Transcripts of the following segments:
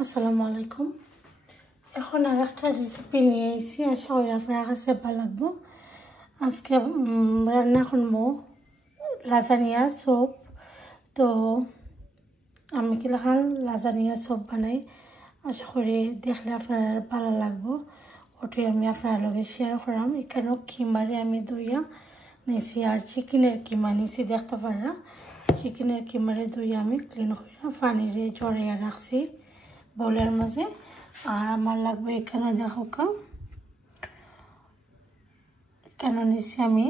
আসসালামু আলাইকুম। এখন আর একটা রেসিপি নিয়ে এসেছি, আশা করি আপনার কাছে ভালো লাগবে। আজকে রান্না করবো লাজানিয়া স্যুপ। তো আমি কিলাখান লাজানিয়া স্যুপ বানাই, আশা করি দেখলে আপনার ভালো লাগবে। ওটাই আমি আপনার লগে শেয়ার করাম। এখানেও কিমারে আমি দইয়া নিয়েছি আর চিকেনের কিমা নিয়েছি, দেখতে পারা চিকেনের কিমারে দইয়া আমি ক্লিন করে পানিরে জড়াইয়া রাখছি বলের মাঝে। আর আমার লাগবে এখানে দেখো কেন নিছি আমি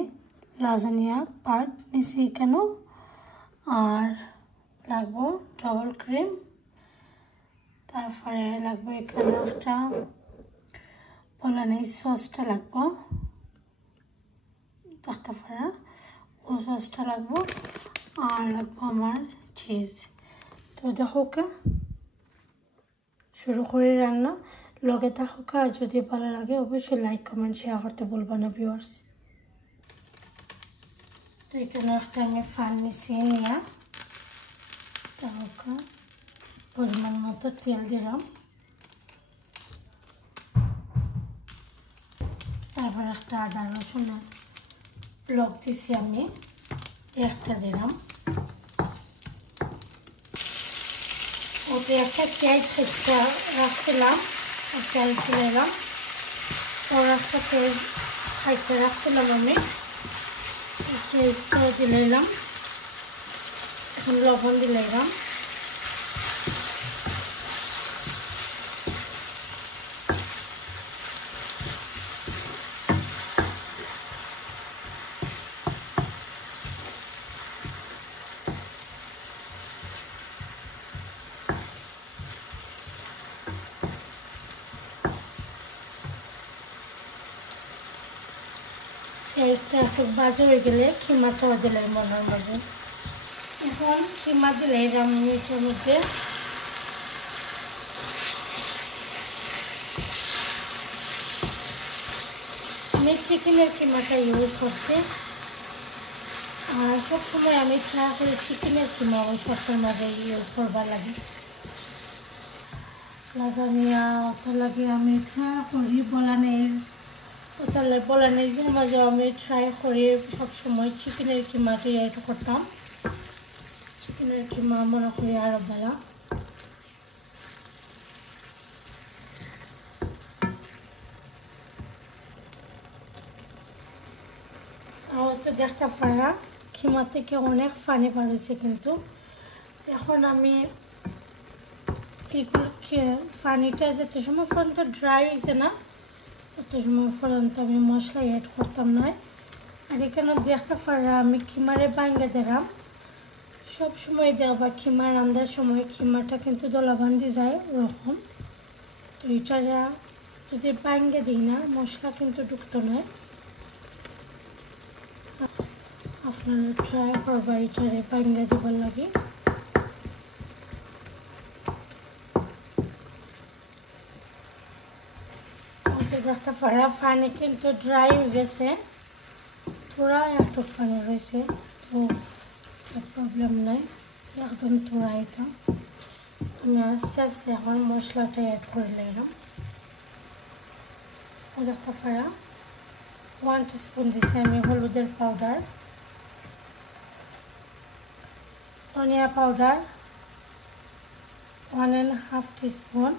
লাজানিয়া পার্ট নিছি কেন, আর লাগবো ডবল ক্রিম, তারপরে লাগবে এখানে একটা বলানি সসটা লাগবো, দেখতে পারা ও সসটা লাগবো, আর লাগবো আমার চিজ। তো দেখো শুরু করি রান্না, লগে থাকো। আর যদি ভালো লাগে অবশ্যই লাইক কমেন্ট শেয়ার করতে বলবো না ভিউয়ার্স। তো এখানে একটা আমি ফান নিছি নিয়ে দেখো পরিমাণ মতো তেল দিলাম, তারপর একটা আদা রসুনের ব্লক দিছি আমি একটা দিলাম, ওতে একটা পেঁয়াজ একটা রাখছিলাম, পেঁয়াজ দিলাম, ওর একটা পেঁয়াজ খাইতে রাখছিলাম আমি, পেঁয়াজটা দিলাম, এখন লবণ দিলাম, পেঁয়াজটা একটু বাজে হয়ে গেলে কিমাটাও দিলাই মনের মাঝে। এখন কিমা দিলে আমি এটার মধ্যে আমি চিকেনের কিমাটা ইউজ করছি, আর সবসময় আমি ট্রাই করি চিকেনের কিমা ওই সবটার মাঝে ইউজ করবার লাগে। লাজানিয়া ওটা লাগে আমি ট্রাই করি বলানেজের মাঝে আমি ট্রাই করি সবসময় চিকেনের কিমাটি অ্যাড করতাম। চিকেনের কিমা মনে করি আরও ভালো। আর তো দেখতে পারা কিমা থেকে অনেক পানি বার হয়েছে, কিন্তু এখন আমি এগুলো পানিটা যত সময় পর্যন্ত ড্রাই হয়েছে না তত সময় পর্যন্ত আমি মশলা অ্যাড করতাম না। আর এখানে দেখতে পারা আমি কিমারে ভাঙ্গা দিলাম। সব সময় দেখবা কিমা রান্নার সময় কিমাটা কিন্তু দলা বান্ধি যায় ওরকম, তো এটা যদি ভাঙ্গা দিই না মশলা কিন্তু ঢুকতো না। আপনারা ট্রাই করবা এটারে ভাঙ্গা দেবার লাগে। দেখতে পারা পানি কিন্তু ড্রাই হয়ে গেছে, থোড়া একটু পানি রয়েছে, তো প্রবলেম নাই, একদম থোড়া। এটা আমি আস্তে আস্তে এখন মশলাটা অ্যাড করে নিলাম। দেখতে পারা 1 টিস্পুন দিচ্ছি আমি হলুদের পাউডার, ধনিয়া পাউডার 1.5 টিস্পুন,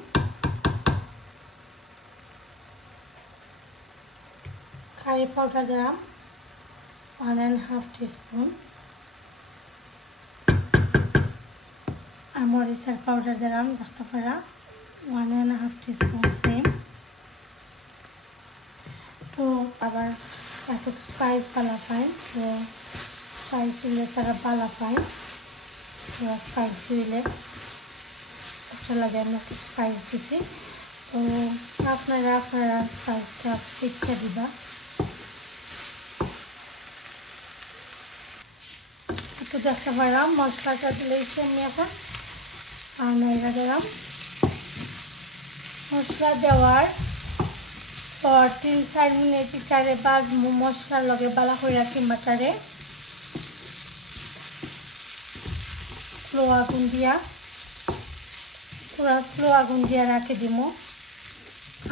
কারি পাউডার দিলাম 1.5 টিস্পুন, আর মরিচের পাউডার দিলাম দেখতে পারা 1.5 টিস্পুন সেম। তো আবার একটু স্পাইস ভালো পায়, তো স্পাইস হলে তারা ভালো পায়, তো স্পাইসি হলে একটা লাগে আমি একটু স্পাইস দিছি। তো আপনারা স্পাইসটা ঠিকঠাক দিবা। তো দেখতে পারলাম মশলাটা দিলেছি আমি এখন আর নাইরা দিলাম। মশলা দেওয়ার পর 3-4 মিনিট এটারে বাজমু মশলার লগে বালা করে রাখি মাটারে স্লো আগুন দিয়া। পুরা স্লো আগুন দিয়ে রাখে দিব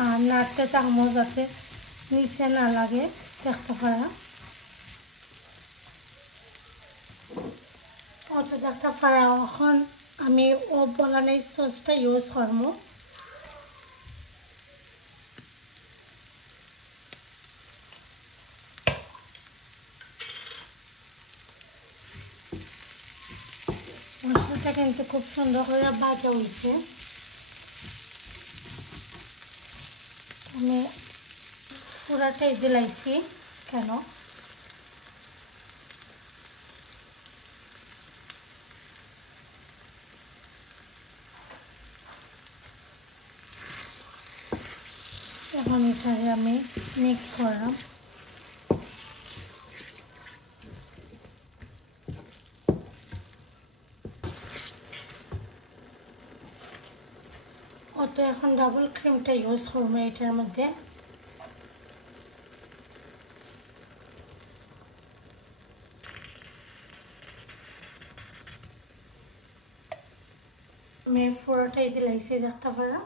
আর নাড়তে থাকবো যাতে নিচে না লাগে দেখতে পারা অত দেখতে পারা এখন আমি ও বলানের সসটা ইউজ করবো মশলাটা কিন্তু খুব সুন্দর করে ভাজা হয়েছে আমি পুরাটাই দিলাইছি কেন এখন এটাকে আমি মিক্স করলাম তো এখন ডাবল ক্রিমটা ইউজ করবো এটার মধ্যে আমি পুরোটাই দিলাইছি দেখতে পারা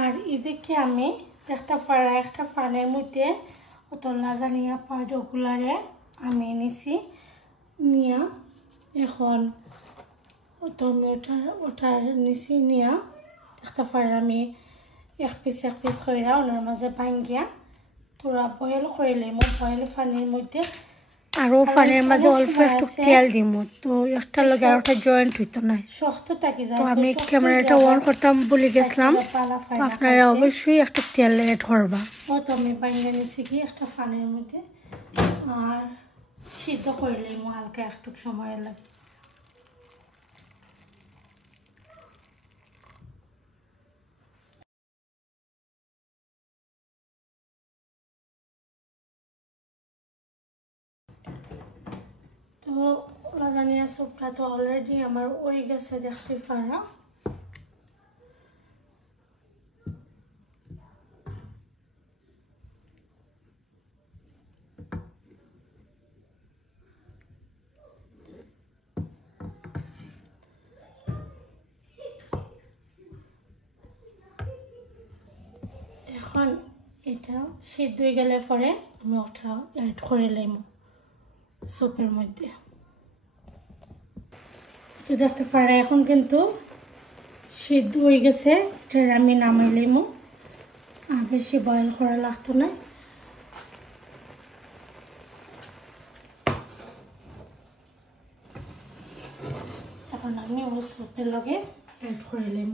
আর এদিকে আমি দেখতে পারা একটা পানের মধ্যে অত লাজানিয়া পাউডারগুলারে আমি নিছি নিয়া এখন অত আমি ওটার নিছি নিয়া দেখতে পারা আমি এক পিস করে ওনার মাঝে ভাঙ্গিয়া তোরা বয়েল করিলে বয়েল পানির মধ্যে আরও পানির মাঝে অল্প একটু তেল দিব তো একটা লগে আর ওটা জয়েন্ট হইতো না শক্ত থাকি যায় তো আমি ক্যামেরাটা অন করতাম বলে গেছিলাম আপনারা অবশ্যই একটা তেল এড করবা ও তো আমি ভাঙ্গিয়ে নিছি কি একটা পানির মধ্যে আর সিদ্ধ করলে হালকা একটু সময় লাগে তো লাজানিয়া স্যুপটা তো অলরেডি আমার হয়ে গেছে দেখতে পারা এখন এটা সিদ্ধ হয়ে গেলে পরে আমি ওটা অ্যাড করে নিলাম স্যুপের মধ্যে তো দেখতে পারা এখন কিন্তু সিদ্ধ হয়ে গেছে এটা আমি নামাই নিলাম আর বেশি বয়েল করা লাগতো না এখন আমি ও স্যুপের লগে অ্যাড করে নিলাম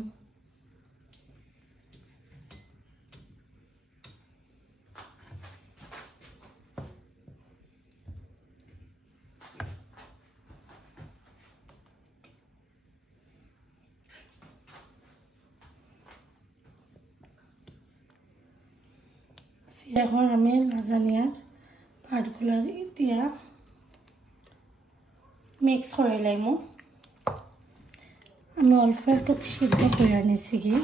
এখন আমি লাজানিয়ার পাটগুলো দিয়া মিক্স করে লাইম আমি অল্প একটু সিদ্ধ করে নিছি কি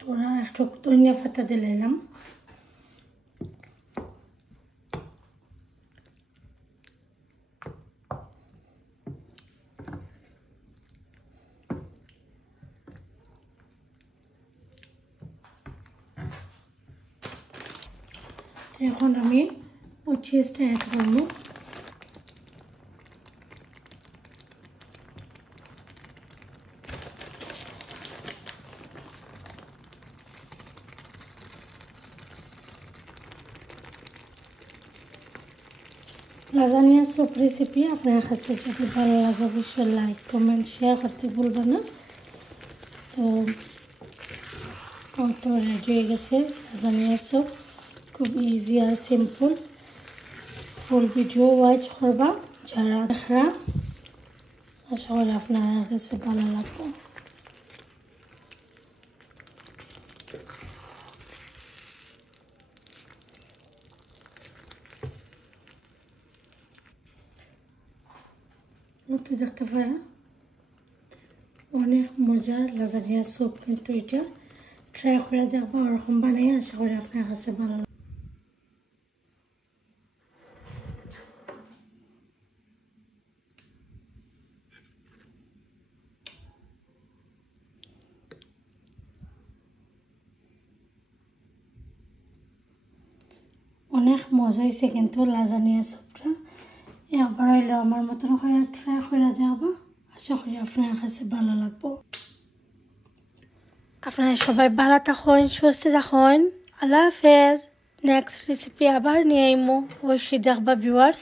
তোরা একটু ধনিয়া পাতা দিলাম এখন আমি ওই চিজটা অ্যাড করবো লাজানিয়া স্যুপ রেসিপি আপনার কাছে যদি ভালো লাগে অবশ্যই লাইক কমেন্ট শেয়ার করতে ভুলবেন না তো রেডি হয়ে গেছে লাজানিয়া স্যুপ খুব ইজি আর সিম্পল ফুল ভিডিও ওয়াচ করবা যারা দেখরা আশা করি আপনার কাছে ভালো লাগবে। তো দেখতে পারেন অনেক মজার লাজানিয়া স্যুপ, কিন্তু এটা ট্রাই করে দেখবো, ওরকম বানিয়ে আশা করি আপনার কাছে ভালো লাগবে। অনেক মজা হয়েছে কিন্তু লাজানিয়া স্যুপটা। একবার হইলে আমার মতন করে ট্রাই করে দেখবো, আশা করি আপনার কাছে ভালো লাগবে। আপনারা সবাই ভালো থাকুন, সুস্থ থাকুন। আল্লাহ হাফেজ। নেক্সট রেসিপি আবার নিয়ে আইমু, অবশ্যই দেখবা ভিউয়ার্স।